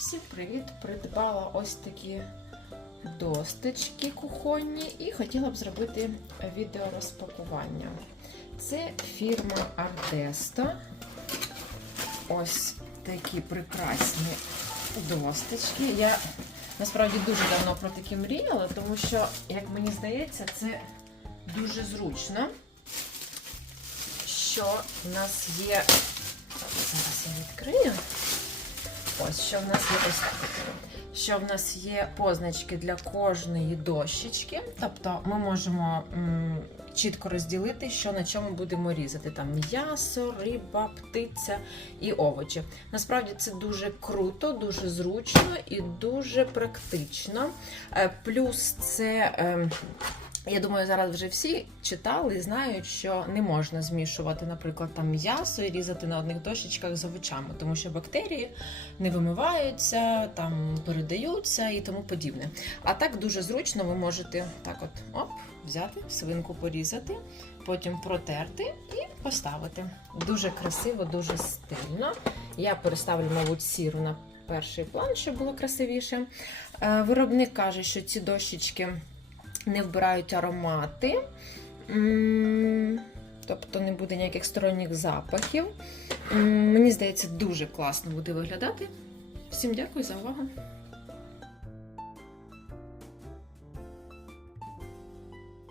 Всім привіт! Придбала ось такі досточки кухонні і хотіла б зробити відео розпакування. Це фірма Ardesto. Ось такі прекрасні досточки. Я насправді дуже давно про такі мріяла, тому що, як мені здається, це дуже зручно, що в нас є. Зараз я відкрию. Ось що в нас є ось так. Що в нас є позначки для кожної дощечки. Тобто ми можемо м, чітко розділити, що на чому будемо різати. Там м'ясо, риба, птиця і овочі. Насправді це дуже круто, дуже зручно і дуже практично. Е, Плюс це. е, я думаю, зараз вже всі читали і знають, що не можна змішувати, наприклад, там м'ясо і різати на одних дощечках з овочами, тому що бактерії не вимиваються, там передаються і тому подібне. А так дуже зручно ви можете так от оп, взяти, свинку порізати, потім протерти і поставити. Дуже красиво, дуже стильно. Я переставлю, мабуть, сіру на перший план, щоб було красивіше. Е, Виробник каже, що ці дощечки не вбирають аромати. Тобто не буде ніяких сторонніх запахів. Мені здається, дуже класно буде виглядати. Всім дякую за увагу.